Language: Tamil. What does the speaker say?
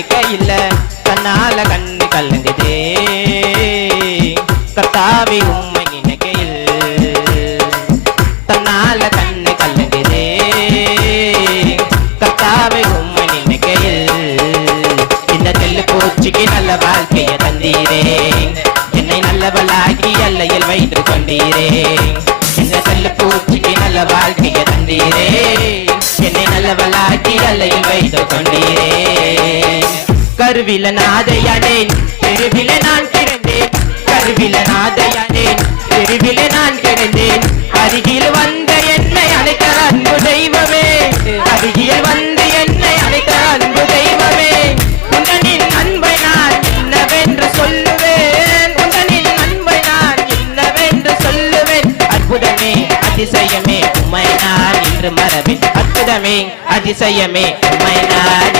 நினைக்கையில் தன்னால கண்ணு கலங்குதே கர்த்தாவே உம்மை நினைக்கையில் தன்னால கண்ணு கலங்குதே கர்த்தாவே உம்மை நினைக்கையில் இந்த தெல்லு பூச்சிக்கு நல்ல வாழ்க்கையை தந்தீரே என்னை நல்லவளாகி எல்லையில் வைத்து கொண்டீரே இந்த தெல்லு பூச்சிக்கு நல்ல வாழ்க்கையை தந்தீரே என்னை நல்லவளாகி எல்லையில் வைத்து கொண்டீரே கருவில நாதையானேன் தெருவில நான் பிறந்தேன் கருவில நாதையானேன் தெருவில நான் பிறந்தேன் அருகில் வந்த என்னை அழைத்த அன்பு தெய்வமே அருகில் வந்து என்னை அழைத்த அன்பு தெய்வமே உந்தனின் அன்பை நான் என்னவென்று சொல்லுவேன் உந்தனின் அன்பை நான் என்னவென்று சொல்லுவேன் அற்புதமே அதிசயமே உம்மை நான் இன்று மறவேன் அற்புதமே அதிசயமே உம்மை நான்